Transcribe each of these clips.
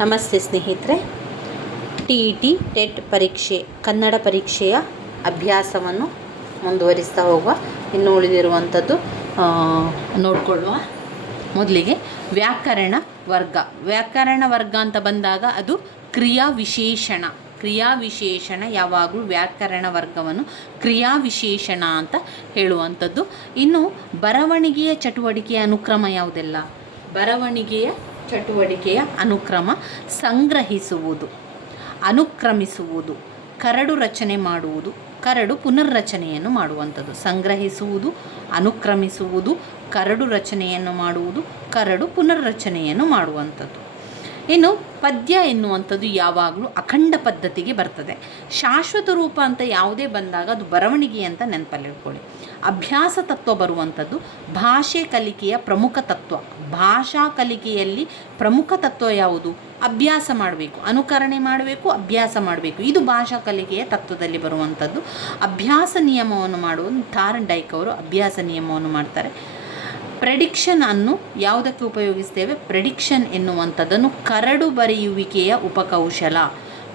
ನಮಸ್ತೆ ಸ್ನೇಹಿತರೆ. T E T, TET ಪರೀಕ್ಷೆ, ಕನ್ನಡ ಪರೀಕ್ಷೆಯ ಅಭ್ಯಾಸವನ್ನು ಮುಂದುವರಿಸ್ತಾ ಹೋಗುವ, ಇನ್ನು ಉಳಿದಿರುವಂಥದ್ದು ನೋಡಿಕೊಳ್ಳುವ. ಮೊದಲಿಗೆ ವ್ಯಾಕರಣ ವರ್ಗ. ವ್ಯಾಕರಣ ವರ್ಗ ಅಂತ ಬಂದಾಗ ಅದು ಕ್ರಿಯಾ ವಿಶೇಷಣ ಕ್ರಿಯಾ ವಿಶೇಷಣ ಯಾವಾಗಲೂ ವ್ಯಾಕರಣ ವರ್ಗವನ್ನು ಕ್ರಿಯಾ ವಿಶೇಷಣ ಅಂತ ಹೇಳುವಂಥದ್ದು. ಇನ್ನು ಬರವಣಿಗೆಯ ಚಟುವಟಿಕೆಯ ಅನುಕ್ರಮ ಯಾವುದೆಲ್ಲ? ಬರವಣಿಗೆಯ ಚಟುವಟಿಕೆಯ ಅನುಕ್ರಮ ಸಂಗ್ರಹಿಸುವುದು, ಅನುಕ್ರಮಿಸುವುದು, ಕರಡು ರಚನೆ ಮಾಡುವುದು, ಕರಡು ಪುನರ್ರಚನೆಯನ್ನು ಮಾಡುವಂಥದ್ದು. ಸಂಗ್ರಹಿಸುವುದು, ಅನುಕ್ರಮಿಸುವುದು, ಕರಡು ರಚನೆಯನ್ನು ಮಾಡುವುದು, ಕರಡು ಪುನರ್ರಚನೆಯನ್ನು ಮಾಡುವಂಥದ್ದು. ಇನ್ನು ಪದ್ಯ ಎನ್ನುವಂಥದ್ದು ಯಾವಾಗಲೂ ಅಖಂಡ ಪದ್ಧತಿಗೆ ಬರ್ತದೆ. ಶಾಶ್ವತ ರೂಪ ಅಂತ ಯಾವುದೇ ಬಂದಾಗ ಅದು ಬರವಣಿಗೆ ಅಂತ ನೆನಪಲ್ಲಿಟ್ಕೊಳ್ಳಿ. ಅಭ್ಯಾಸ ತತ್ವ ಬರುವಂಥದ್ದು ಭಾಷೆ ಕಲಿಕೆಯ ಪ್ರಮುಖ ತತ್ವ. ಭಾಷಾ ಕಲಿಕೆಯಲ್ಲಿ ಪ್ರಮುಖ ತತ್ವ ಯಾವುದು? ಅಭ್ಯಾಸ ಮಾಡಬೇಕು. ಅನುಕರಣೆ ಮಾಡಬೇಕು, ಅಭ್ಯಾಸ ಮಾಡಬೇಕು. ಇದು ಭಾಷಾ ಕಲಿಕೆಯ ತತ್ವದಲ್ಲಿ ಬರುವಂಥದ್ದು. ಅಭ್ಯಾಸ ನಿಯಮವನ್ನು ಮಾಡುವ ಥಾರ್ನ್ ಡೈಕ್ ಅವರು ಅಭ್ಯಾಸ ನಿಯಮವನ್ನು ಮಾಡ್ತಾರೆ. ಪ್ರೆಡಿಕ್ಷನ್ ಅನ್ನು ಯಾವುದಕ್ಕೆ ಉಪಯೋಗಿಸ್ತೇವೆ? ಪ್ರೆಡಿಕ್ಷನ್ ಎನ್ನುವಂಥದ್ದನ್ನು ಕರಡು ಬರೆಯುವಿಕೆಯ ಉಪಕೌಶಲ.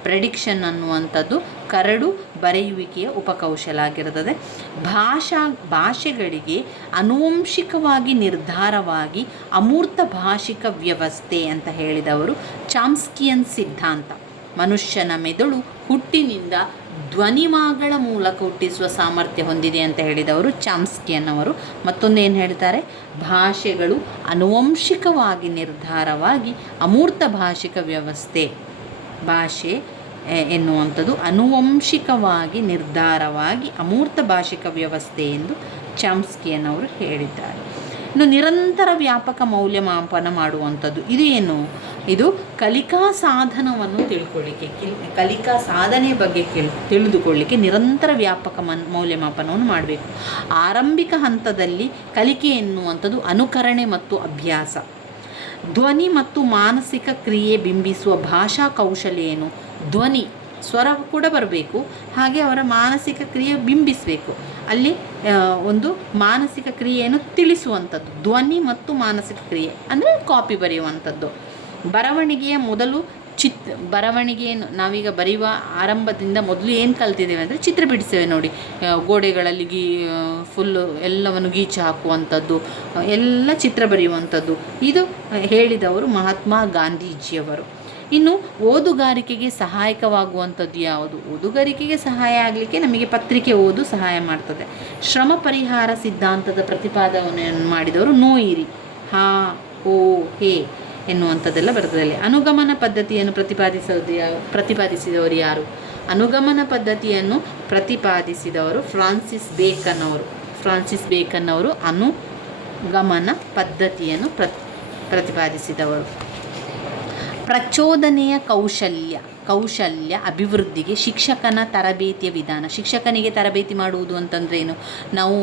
ಪ್ರೆಡಿಕ್ಷನ್ ಅನ್ನುವಂಥದ್ದು ಕರಡು ಬರೆಯುವಿಕೆಯ ಉಪಕೌಶಲ ಆಗಿರುತ್ತದೆ ಭಾಷಾ, ಭಾಷೆಗಳಿಗೆ ಅನುವಂಶಿಕವಾಗಿ ನಿರ್ಧಾರವಾಗಿ ಅಮೂರ್ತ ಭಾಷಿಕ ವ್ಯವಸ್ಥೆ ಅಂತ ಹೇಳಿದವರು ಚಾಮ್ಸ್ಕಿಯನ್ ಸಿದ್ಧಾಂತ. ಮನುಷ್ಯನ ಮೆದುಳು ಹುಟ್ಟಿನಿಂದ ಧ್ವನಿಮಾಗಳ ಮೂಲಕ ಹುಟ್ಟಿಸುವ ಸಾಮರ್ಥ್ಯ ಹೊಂದಿದೆ ಅಂತ ಹೇಳಿದವರು ಚಾಮ್ಸ್ಕಿಯನ್ ಅವರು ಮತ್ತೊಂದು ಏನು ಹೇಳ್ತಾರೆ? ಭಾಷೆಗಳು ಅನುವಂಶಿಕವಾಗಿ ನಿರ್ಧಾರವಾಗಿ ಅಮೂರ್ತ ಭಾಷಿಕ ವ್ಯವಸ್ಥೆ. ಭಾಷೆ ಎನ್ನುವಂಥದ್ದು ಅನುವಂಶಿಕವಾಗಿ ನಿರ್ಧಾರವಾಗಿ ಅಮೂರ್ತ ಭಾಷಿಕ ವ್ಯವಸ್ಥೆ ಎಂದು ಚಾಮ್ಸ್ಕಿಯನ್ ಅವರು ಹೇಳಿದ್ದಾರೆ. ಇನ್ನು ನಿರಂತರ ವ್ಯಾಪಕ ಮೌಲ್ಯಮಾಪನ ಮಾಡುವಂಥದ್ದು ಇದು ಏನು? ಇದು ಕಲಿಕಾ ಸಾಧನವನ್ನು ತಿಳ್ಕೊಳ್ಳಿಕ್ಕೆ ಕಲಿಕಾ ಸಾಧನೆ ಬಗ್ಗೆ ಕೇಳ್, ತಿಳಿದುಕೊಳ್ಳಿಕ್ಕೆ ನಿರಂತರ ವ್ಯಾಪಕ ಮನ್, ಮೌಲ್ಯಮಾಪನವನ್ನು ಮಾಡಬೇಕು. ಆರಂಭಿಕ ಹಂತದಲ್ಲಿ ಕಲಿಕೆ ಎನ್ನುವಂಥದ್ದು ಅನುಕರಣೆ ಮತ್ತು ಅಭ್ಯಾಸ. ಧ್ವನಿ ಮತ್ತು ಮಾನಸಿಕ ಕ್ರಿಯೆ ಬಿಂಬಿಸುವ ಭಾಷಾ ಕೌಶಲ್ಯ ಏನು? ಧ್ವನಿ ಸ್ವರ ಕೂಡ ಬರಬೇಕು, ಹಾಗೆ ಅವರ ಮಾನಸಿಕ ಕ್ರಿಯೆ ಬಿಂಬಿಸಬೇಕು. ಅಲ್ಲಿ ಒಂದು ಮಾನಸಿಕ ಕ್ರಿಯೆಯನ್ನು ತಿಳಿಸುವಂಥದ್ದು. ಧ್ವನಿ ಮತ್ತು ಮಾನಸಿಕ ಕ್ರಿಯೆ ಅಂದರೆ ಕಾಪಿ ಬರೆಯುವಂಥದ್ದು. ಬರವಣಿಗೆಯ ಮೊದಲು ಚಿತ್ ಬರವಣಿಗೆಯನ್ನು ನಾವೀಗ ಬರೆಯುವ ಆರಂಭದಿಂದ ಮೊದಲು ಏನು ಕಲ್ತಿದ್ದೇವೆ ಅಂದರೆ ಚಿತ್ರ ಬಿಡಿಸ್ತೇವೆ ನೋಡಿ. ಗೋಡೆಗಳಲ್ಲಿ ಗೀ ಫುಲ್ಲು ಎಲ್ಲವನ್ನು ಗೀಚು ಹಾಕುವಂಥದ್ದು ಎಲ್ಲ ಚಿತ್ರ ಬರೆಯುವಂಥದ್ದು. ಇದು ಹೇಳಿದವರು ಮಹಾತ್ಮ ಗಾಂಧೀಜಿಯವರು. ಇನ್ನು ಓದುಗಾರಿಕೆಗೆ ಸಹಾಯಕವಾಗುವಂಥದ್ದು ಯಾವುದು? ಓದುಗಾರಿಕೆಗೆ ಸಹಾಯ ಆಗಲಿಕ್ಕೆ ನಮಗೆ ಪತ್ರಿಕೆ ಓದು ಸಹಾಯ ಮಾಡ್ತದೆ. ಶ್ರಮ ಪರಿಹಾರ ಸಿದ್ಧಾಂತದ ಪ್ರತಿಪಾದನೆಯನ್ನು ಮಾಡಿದವರು ನೋಯಿರಿ. ಹಾ, ಓ, ಹೇ. ಎನ್ನುವಂಥದ್ದೆಲ್ಲ ಬರ್ತದೆ ಅಲ್ಲಿ ಅನುಗಮನ ಪದ್ಧತಿಯನ್ನು ಪ್ರತಿಪಾದಿಸೋದು ಪ್ರತಿಪಾದಿಸಿದವರು ಯಾರು? ಅನುಗಮನ ಪದ್ಧತಿಯನ್ನು ಪ್ರತಿಪಾದಿಸಿದವರು ಫ್ರಾನ್ಸಿಸ್ ಬೇಕನ್ ಅವರು ಫ್ರಾನ್ಸಿಸ್ ಬೇಕನ್ ಅವರು ಅನುಗಮನ ಪದ್ಧತಿಯನ್ನು ಪ್ರ ಪ್ರತಿಪಾದಿಸಿದವರು. ಪ್ರಚೋದನೆಯ ಕೌಶಲ್ಯ ಕೌಶಲ್ಯ ಅಭಿವೃದ್ಧಿಗೆ ಶಿಕ್ಷಕನ ತರಬೇತಿಯ ವಿಧಾನ. ಶಿಕ್ಷಕನಿಗೆ ತರಬೇತಿ ಮಾಡುವುದು ಅಂತಂದ್ರೆ ಏನು? ನಾವು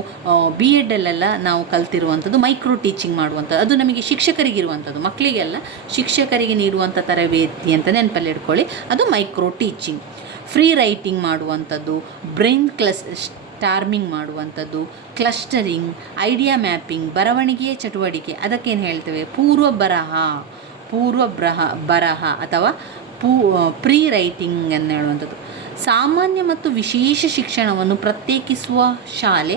ಬಿ ಎಡಲ್ಲೆಲ್ಲ ನಾವು ಕಲ್ತಿರುವಂಥದ್ದು ಮೈಕ್ರೋ ಟೀಚಿಂಗ್ ಮಾಡುವಂಥದ್ದು. ಅದು ನಮಗೆ ಶಿಕ್ಷಕರಿಗಿರುವಂಥದ್ದು. ಮಕ್ಕಳಿಗೆಲ್ಲ ಶಿಕ್ಷಕರಿಗೆ ನೀಡುವಂಥ ತರಬೇತಿ ಅಂತ ನೆನಪಲ್ಲಿ ಇಟ್ಕೊಳ್ಳಿ. ಅದು ಮೈಕ್ರೋ ಟೀಚಿಂಗ್ ಫ್ರೀ ರೈಟಿಂಗ್ ಮಾಡುವಂಥದ್ದು ಬ್ರೈನ್ ಕ್ಲಸ್ ಸ್ಟಾರ್ಮಿಂಗ್ ಮಾಡುವಂಥದ್ದು ಕ್ಲಸ್ಟರಿಂಗ್ ಐಡಿಯಾ ಮ್ಯಾಪಿಂಗ್ ಬರವಣಿಗೆಯ ಚಟುವಟಿಕೆ, ಅದಕ್ಕೇನು ಹೇಳ್ತೇವೆ? ಪೂರ್ವ ಬರಹ. ಪೂರ್ವ ಬ್ರಹ, ಬರಹ ಅಥವಾ ಪೂ ಪ್ರೀ ರೈಟಿಂಗ್ ಅನ್ನು ಹೇಳುವಂಥದ್ದು. ಸಾಮಾನ್ಯ ಮತ್ತು ವಿಶೇಷ ಶಿಕ್ಷಣವನ್ನು ಪ್ರತ್ಯೇಕಿಸುವ ಶಾಲೆ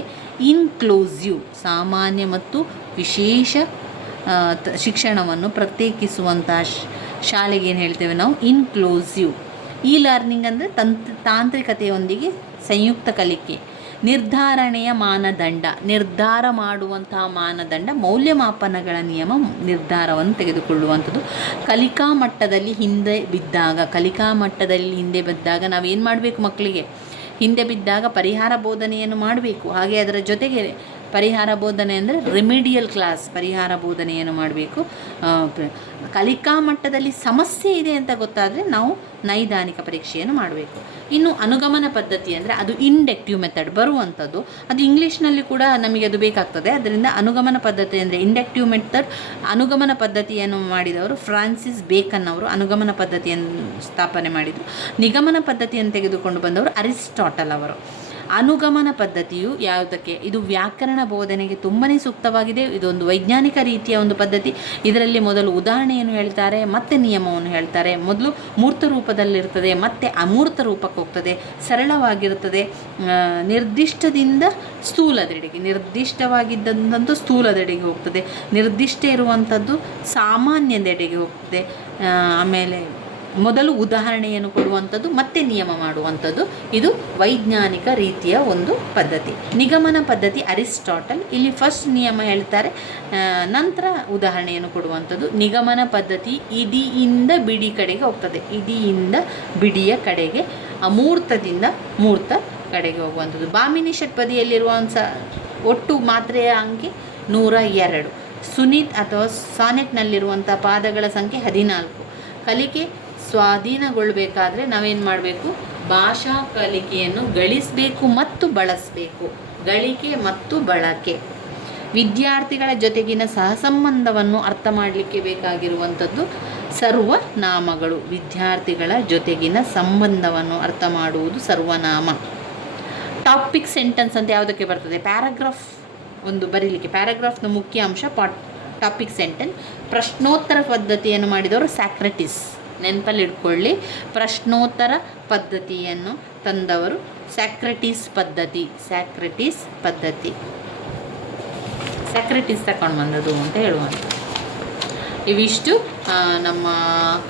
ಇನ್ಕ್ಲೂಸಿವ್ ಸಾಮಾನ್ಯ ಮತ್ತು ವಿಶೇಷ ಶಿಕ್ಷಣವನ್ನು ಪ್ರತ್ಯೇಕಿಸುವಂತಹ ಶಾಲೆಗೆ ಏನು ಹೇಳ್ತೇವೆ ನಾವು? ಇನ್ಕ್ಲೂಸಿವ್ ಇ ಲರ್ನಿಂಗ್ ಅಂದರೆ ತಂತ್, ತಾಂತ್ರಿಕತೆಯೊಂದಿಗೆ ಸಂಯುಕ್ತ ಕಲಿಕೆ. ನಿರ್ಧಾರಣೆಯ ಮಾನದಂಡ, ನಿರ್ಧಾರ ಮಾಡುವಂತಹ ಮಾನದಂಡ, ಮೌಲ್ಯಮಾಪನಗಳ ನಿಯಮ, ನಿರ್ಧಾರವನ್ನು ತೆಗೆದುಕೊಳ್ಳುವಂಥದ್ದು. ಕಲಿಕಾ ಮಟ್ಟದಲ್ಲಿ ಹಿಂದೆ ಬಿದ್ದಾಗ, ಕಲಿಕಾ ಮಟ್ಟದಲ್ಲಿ ಹಿಂದೆ ಬಿದ್ದಾಗ ನಾವೇನು ಮಾಡಬೇಕು ಮಕ್ಕಳಿಗೆ? ಹಿಂದೆ ಬಿದ್ದಾಗ ಪರಿಹಾರ ಬೋಧನೆಯನ್ನು ಮಾಡಬೇಕು. ಹಾಗೆ ಅದರ ಜೊತೆಗೆ ಪರಿಹಾರ ಬೋಧನೆ ಅಂದರೆ ರೆಮಿಡಿಯಲ್ ಕ್ಲಾಸ್ ಪರಿಹಾರ ಬೋಧನೆಯನ್ನು ಮಾಡಬೇಕು. ಕಲಿಕಾ ಮಟ್ಟದಲ್ಲಿ ಸಮಸ್ಯೆ ಇದೆ ಅಂತ ಗೊತ್ತಾದರೆ ನಾವು ನೈದಾನಿಕ ಪರೀಕ್ಷೆಯನ್ನು ಮಾಡಬೇಕು. ಇನ್ನು ಅನುಗಮನ ಪದ್ಧತಿ ಅಂದರೆ ಅದು ಇಂಡೆಕ್ಟಿವ್ ಮೆಥಡ್ ಬರುವಂಥದ್ದು ಅದು ಇಂಗ್ಲೀಷ್ನಲ್ಲಿ ಕೂಡ ನಮಗೆ ಅದು ಬೇಕಾಗ್ತದೆ. ಅದರಿಂದ ಅನುಗಮನ ಪದ್ಧತಿ ಅಂದರೆ ಇಂಡೆಕ್ಟಿವ್ ಮೆಥಡ್ ಅನುಗಮನ ಪದ್ಧತಿಯನ್ನು ಮಾಡಿದವರು ಫ್ರಾನ್ಸಿಸ್ ಬೇಕನ್ ಅವರು ಅನುಗಮನ ಪದ್ಧತಿಯನ್ನು ಸ್ಥಾಪನೆ ಮಾಡಿದರು. ನಿಗಮನ ಪದ್ಧತಿಯನ್ನು ತೆಗೆದುಕೊಂಡು ಬಂದವರು ಅರಿಸ್ಟಾಟಲ್ ಅವರು. ಅನುಗಮನ ಪದ್ಧತಿಯು ಯಾವುದಕ್ಕೆ? ಇದು ವ್ಯಾಕರಣ ಬೋಧನೆಗೆ ತುಂಬನೇ ಸೂಕ್ತವಾಗಿದೆ. ಇದೊಂದು ವೈಜ್ಞಾನಿಕ ರೀತಿಯ ಒಂದು ಪದ್ಧತಿ. ಇದರಲ್ಲಿ ಮೊದಲು ಉದಾಹರಣೆಯನ್ನು ಹೇಳ್ತಾರೆ, ಮತ್ತೆ ನಿಯಮವನ್ನು ಹೇಳ್ತಾರೆ. ಮೊದಲು ಮೂರ್ತ ರೂಪದಲ್ಲಿರ್ತದೆ, ಮತ್ತೆ ಅಮೂರ್ತ ರೂಪಕ್ಕೆ ಹೋಗ್ತದೆ. ಸರಳವಾಗಿರುತ್ತದೆ ನಿರ್ದಿಷ್ಟದಿಂದ ಸ್ಥೂಲದೆಡೆಗೆ ನಿರ್ದಿಷ್ಟವಾಗಿದ್ದಂಥದ್ದು ಸ್ಥೂಲದೆಡೆಗೆ ಹೋಗ್ತದೆ. ನಿರ್ದಿಷ್ಟ ಇರುವಂಥದ್ದು ಸಾಮಾನ್ಯದೆಡೆಗೆ ಹೋಗ್ತದೆ. ಆಮೇಲೆ ಮೊದಲು ಉದಾಹರಣೆಯನ್ನು ಕೊಡುವಂಥದ್ದು, ಮತ್ತೆ ನಿಯಮ ಮಾಡುವಂಥದ್ದು. ಇದು ವೈಜ್ಞಾನಿಕ ರೀತಿಯ ಒಂದು ಪದ್ಧತಿ. ನಿಗಮನ ಪದ್ಧತಿ ಅರಿಸ್ಟಾಟಲ್. ಇಲ್ಲಿ ಫಸ್ಟ್ ನಿಯಮ ಹೇಳ್ತಾರೆ. ನಂತರ ಉದಾಹರಣೆಯನ್ನು ಕೊಡುವಂಥದ್ದು. ನಿಗಮನ ಪದ್ಧತಿ ಇಡಿಯಿಂದ ಬಿಡಿ ಕಡೆಗೆ ಹೋಗ್ತದೆ. ಇಡಿಯಿಂದ ಬಿಡಿಯ ಕಡೆಗೆ ಅಮೂರ್ತದಿಂದ ಮೂರ್ತ ಕಡೆಗೆ ಹೋಗುವಂಥದ್ದು. ಬಾಮಿನಿ ಷಟ್ಪದಿಯಲ್ಲಿರುವ ಸ ಒಟ್ಟು ಮಾತ್ರೆಯ ಅಂಕಿ ನೂರ ಎರಡು. ಸುನೀತ್ ಅಥವಾ ಸಾನೆಟ್ನಲ್ಲಿರುವಂಥ ಪಾದಗಳ ಸಂಖ್ಯೆ ಹದಿನಾಲ್ಕು. ಕಲಿಕೆ ಸ್ವಾಧೀನಗೊಳ್ಳಬೇಕಾದ್ರೆ ನಾವೇನು ಮಾಡಬೇಕು? ಭಾಷಾ ಕಲಿಕೆಯನ್ನು ಗಳಿಸಬೇಕು ಮತ್ತು ಬಳಸಬೇಕು. ಗಳಿಕೆ ಮತ್ತು ಬಳಕೆ. ವಿದ್ಯಾರ್ಥಿಗಳ ಜೊತೆಗಿನ ಸಹಸಂಬಂಧವನ್ನು ಅರ್ಥ ಮಾಡಲಿಕ್ಕೆ ಬೇಕಾಗಿರುವಂಥದ್ದು ಸರ್ವನಾಮಗಳು. ವಿದ್ಯಾರ್ಥಿಗಳ ಜೊತೆಗಿನ ಸಂಬಂಧವನ್ನು ಅರ್ಥ ಮಾಡುವುದು ಸರ್ವನಾಮ. ಟಾಪಿಕ್ ಸೆಂಟೆನ್ಸ್ ಅಂತ ಯಾವುದಕ್ಕೆ ಬರ್ತದೆ? ಪ್ಯಾರಾಗ್ರಾಫ್ ಒಂದು ಬರೀಲಿಕ್ಕೆ. ಪ್ಯಾರಾಗ್ರಾಫ್ನ ಮುಖ್ಯ ಅಂಶ ಪಾಟ್ ಟಾಪಿಕ್ ಸೆಂಟೆನ್ಸ್. ಪ್ರಶ್ನೋತ್ತರ ಪದ್ಧತಿಯನ್ನು ಮಾಡಿದವರು ಸ್ಯಾಕ್ರೆಟಿಸ್. ನೆನಪಲ್ಲಿ ಇಟ್ಕೊಳ್ಳಿ ಪ್ರಶ್ನೋತ್ತರ ಪದ್ಧತಿಯನ್ನು ತಂದವರು ಸ್ಯಾಕ್ರೆಟಿಸ್ ಪದ್ಧತಿ ಸ್ಯಾಕ್ರೆಟಿಸ್ ಪದ್ಧತಿ. ಸ್ಯಾಕ್ರೆಟಿಸ್ ತಗೊಂಡು ಬಂದದ್ದು ಅಂತ ಹೇಳುವಂಥ ಇವಿಷ್ಟು ನಮ್ಮ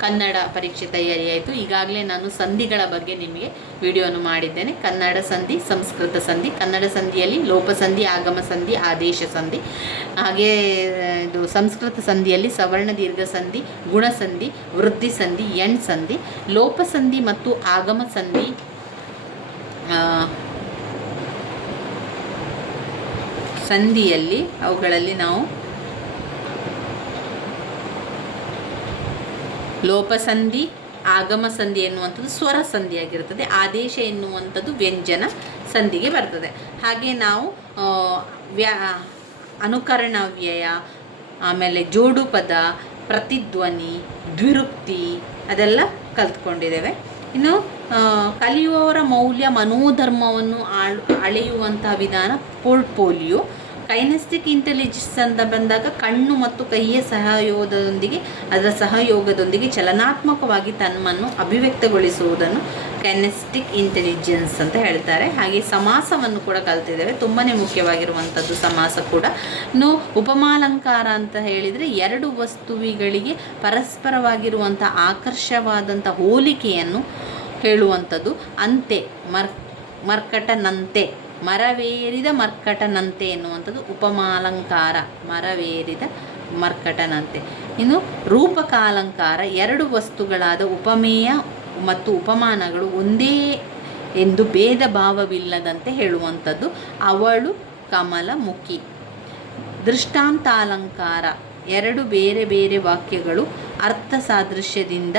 ಕನ್ನಡ ಪರೀಕ್ಷೆ ತಯಾರಿ ಆಯಿತು. ಈಗಾಗಲೇ ನಾನು ಸಂಧಿಗಳ ಬಗ್ಗೆ ನಿಮಗೆ ವಿಡಿಯೋನು ಮಾಡಿದ್ದೇನೆ. ಕನ್ನಡ ಸಂಧಿ, ಸಂಸ್ಕೃತ ಸಂಧಿ, ಕನ್ನಡ ಸಂಧಿಯಲ್ಲಿ ಲೋಪಸಂಧಿ ಆಗಮ ಸಂಧಿ, ಆದೇಶ ಸಂಧಿ, ಹಾಗೆ ಇದು ಸಂಸ್ಕೃತ ಸಂಧಿಯಲ್ಲಿ ಸವರ್ಣ ದೀರ್ಘ ಸಂಧಿ ಗುಣಸಂಧಿ ವೃದ್ಧಿ ಸಂಧಿ, ಎಣ್ ಸಂಧಿ ಲೋಪಸಂಧಿ ಮತ್ತು ಆಗಮ ಸಂಧಿ ಸಂಧಿಯಲ್ಲಿ ಅವುಗಳಲ್ಲಿ ನಾವು ಲೋಪಸಂಧಿ ಆಗಮ ಸಂಧಿ ಎನ್ನುವಂಥದ್ದು ಸ್ವರ ಸಂಧಿಯಾಗಿರ್ತದೆ ಆದೇಶ ಎನ್ನುವಂಥದ್ದು ವ್ಯಂಜನ ಸಂಧಿಗೆ ಬರ್ತದೆ. ಹಾಗೆ ನಾವು ವ್ಯಾ ಅನುಕರಣ ವ್ಯಯ ಆಮೇಲೆ ಜೋಡು ಪದ ಪ್ರತಿಧ್ವನಿ, ದ್ವಿರುಕ್ತಿ ಅದೆಲ್ಲ ಕಲ್ತ್ಕೊಂಡಿದ್ದೇವೆ. ಇನ್ನು ಕಲಿಯುವವರ ಮೌಲ್ಯ ಮನೋಧರ್ಮವನ್ನು ಆಳ್, ಅಳೆಯುವಂತಹ ವಿಧಾನ ಪೋರ್ಟ್ಫೋಲಿಯೋ. ಕೈನೆಸ್ಟಿಕ್ ಇಂಟೆಲಿಜೆನ್ಸ್ ಅಂತ ಬಂದಾಗ ಕಣ್ಣು ಮತ್ತು ಕೈಯ ಸಹಯೋಗದೊಂದಿಗೆ, ಅದರ ಸಹಯೋಗದೊಂದಿಗೆ ಚಲನಾತ್ಮಕವಾಗಿ ತನ್ನನ್ನು ಅಭಿವ್ಯಕ್ತಗೊಳಿಸುವುದನ್ನು ಕೈನೆಸ್ಟಿಕ್ ಇಂಟೆಲಿಜೆನ್ಸ್ ಅಂತ ಹೇಳ್ತಾರೆ. ಹಾಗೆ ಸಮಾಸವನ್ನು ಕೂಡ ಕಲ್ತಿದ್ದೇವೆ. ತುಂಬಾ ಮುಖ್ಯವಾಗಿರುವಂಥದ್ದು ಸಮಾಸ ಕೂಡ. ಇನ್ನು ಉಪಮಾಲಂಕಾರ ಅಂತ ಹೇಳಿದರೆ ಎರಡು ವಸ್ತುವಿಗಳಿಗೆ ಪರಸ್ಪರವಾಗಿರುವಂಥ ಆಕರ್ಷವಾದಂಥ ಹೋಲಿಕೆಯನ್ನು ಹೇಳುವಂಥದ್ದು. ಅಂತೆ, ಮರ್ ಮರ್ಕಟನಂತೆ. ಮರವೇರಿದ ಮರ್ಕಟನಂತೆ ಎನ್ನುವಂಥದ್ದು ಉಪಮಾಲಂಕಾರ, ಮರವೇರಿದ ಮರ್ಕಟನಂತೆ. ಇನ್ನು ರೂಪಕಾಲಂಕಾರ, ಎರಡು ವಸ್ತುಗಳಾದ ಉಪಮೇಯ ಮತ್ತು ಉಪಮಾನಗಳು ಒಂದೇ ಎಂದು ಭೇದ ಭಾವವಿಲ್ಲದಂತೆ ಹೇಳುವಂಥದ್ದು. ಅವಳು ಕಮಲ ಮುಖಿ ದೃಷ್ಟಾಂತಾಲಂಕಾರ, ಎರಡು ಬೇರೆ ಬೇರೆ ವಾಕ್ಯಗಳು ಅರ್ಥ ಸಾದೃಶ್ಯದಿಂದ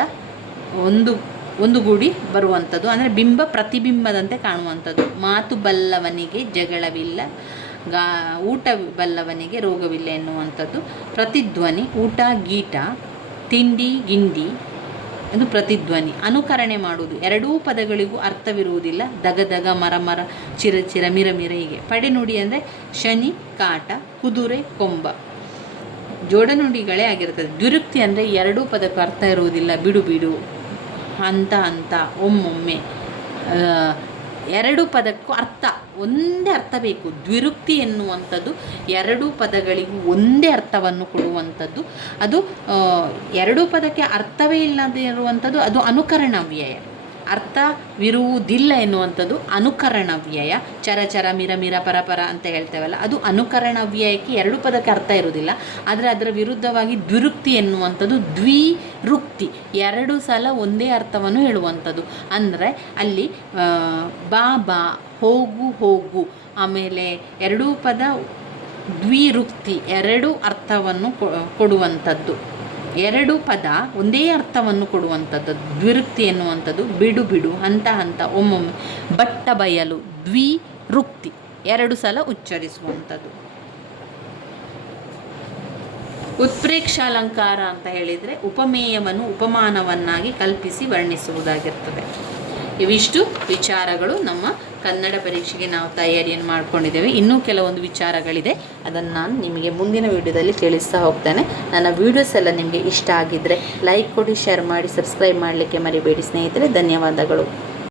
ಒಂದು ಒಂದು ಗೂಡಿ ಬರುವಂಥದ್ದು. ಅಂದರೆ ಬಿಂಬ ಪ್ರತಿಬಿಂಬದಂತೆ ಕಾಣುವಂಥದ್ದು. ಮಾತು ಬಲ್ಲವನಿಗೆ ಜಗಳವಿಲ್ಲ, ಗಾ, ಊಟ ಬಲ್ಲವನಿಗೆ ರೋಗವಿಲ್ಲ ಎನ್ನುವಂಥದ್ದು. ಪ್ರತಿಧ್ವನಿ, ಊಟ, ಗೀಟ, ತಿಂಡಿ, ಗಿಂಡಿ ಅದು ಪ್ರತಿಧ್ವನಿ. ಅನುಕರಣೆ ಮಾಡುವುದು. ಎರಡೂ ಪದಗಳಿಗೂ ಅರ್ಥವಿರುವುದಿಲ್ಲ. ದಗ ದಗ, ಮರ ಮರ, ಚಿರ ಚಿರ, ಮಿರ ಮಿರ ಹೀಗೆ. ಪಡೆನುಡಿ ಅಂದರೆ ಶನಿ, ಕಾಟ, ಕುದುರೆ, ಕೊಂಬ. ಜೋಡನುಡಿಗಳೇ ಆಗಿರ್ತದೆ. ದ್ವಿರುಕ್ತಿ ಅಂದರೆ ಎರಡೂ ಪದಕ್ಕೂ ಅರ್ಥ ಇರುವುದಿಲ್ಲ. ಬಿಡು ಬಿಡು. ಹಂತ ಹಂತ, ಒಮ್ಮೊಮ್ಮೆ. ಎರಡು ಪದಕ್ಕೂ ಅರ್ಥ, ಒಂದೇ ಅರ್ಥ ಬೇಕು. ದ್ವಿರುಕ್ತಿ ಎನ್ನುವಂಥದ್ದು ಎರಡು ಪದಗಳಿಗೂ ಒಂದೇ ಅರ್ಥವನ್ನು ಕೊಡುವಂಥದ್ದು. ಅದು ಎರಡು ಪದಕ್ಕೆ ಅರ್ಥವೇ ಇಲ್ಲದೇ ಇರುವಂಥದ್ದು, ಅದು ಅನುಕರಣ ವ್ಯಯ ಅರ್ಥವಿರುವುದಿಲ್ಲ ಎನ್ನುವಂಥದ್ದು ಅನುಕರಣ ವ್ಯಯ. ಚರ ಚರ, ಮಿರ ಮಿರ ಪರಪರ ಪರ ಅಂತ ಹೇಳ್ತೇವಲ್ಲ, ಅದು ಅನುಕರಣ ವ್ಯಯಕ್ಕೆ ಎರಡು ಪದಕ್ಕೆ ಅರ್ಥ ಇರುವುದಿಲ್ಲ. ಆದರೆ ಅದರ ವಿರುದ್ಧವಾಗಿ ದ್ವಿರುಕ್ತಿ ಎನ್ನುವಂಥದ್ದು ದ್ವಿರುಕ್ತಿ. ಎರಡು ಸಲ ಒಂದೇ ಅರ್ಥವನ್ನು ಹೇಳುವಂಥದ್ದು. ಅಂದರೆ ಅಲ್ಲಿ ಬಾ ಬಾ, ಹೋಗು ಹೋಗು, ಆಮೇಲೆ ಎರಡೂ ಪದ ದ್ವಿರುಕ್ತಿ, ಎರಡು ಅರ್ಥವನ್ನು ಕೊಡುವಂಥದ್ದು. ಎರಡು ಪದ ಒಂದೇ ಅರ್ಥವನ್ನು ಕೊಡುವಂಥದ್ದು, ದ್ವಿರುಕ್ತಿ ಎನ್ನುವಂಥದ್ದು, ಬಿಡು ಬಿಡು, ಹಂತ ಹಂತ, ಒಮ್ಮೊಮ್ಮೆ, ಬಟ್ಟ ಬಯಲು, ದ್ವಿರುಕ್ತಿ, ಎರಡು ಸಲ ಉಚ್ಚರಿಸುವಂಥದ್ದು. ಉತ್ಪ್ರೇಕ್ಷಾಲಂಕಾರ ಅಂತ ಹೇಳಿದರೆ ಉಪಮೇಯವನ್ನು ಉಪಮಾನವನ್ನಾಗಿ ಕಲ್ಪಿಸಿ ವರ್ಣಿಸುವುದಾಗಿರ್ತದೆ. ಇವಿಷ್ಟು ವಿಚಾರಗಳು ನಮ್ಮ ಕನ್ನಡ ಪರೀಕ್ಷೆಗೆ ನಾವು ತಯಾರಿಯನ್ನು ಮಾಡ್ಕೊಂಡಿದ್ದೇವೆ. ಇನ್ನೂ ಕೆಲವೊಂದು ವಿಚಾರಗಳಿದೆ. ಅದನ್ನು ನಾನು ನಿಮಗೆ ಮುಂದಿನ ವಿಡಿಯೋದಲ್ಲಿ ತಿಳಿಸ್ತಾ ಹೋಗ್ತೇನೆ. ನನ್ನ ವೀಡಿಯೋಸ್ ಎಲ್ಲ ನಿಮಗೆ ಇಷ್ಟ ಆಗಿದ್ದರೆ ಲೈಕ್ ಕೊಡಿ, ಶೇರ್ ಮಾಡಿ, ಸಬ್ಸ್ಕ್ರೈಬ್ ಮಾಡಲಿಕ್ಕೆ ಮರಿಬೇಡಿ ಸ್ನೇಹಿತರೆ. ಧನ್ಯವಾದಗಳು.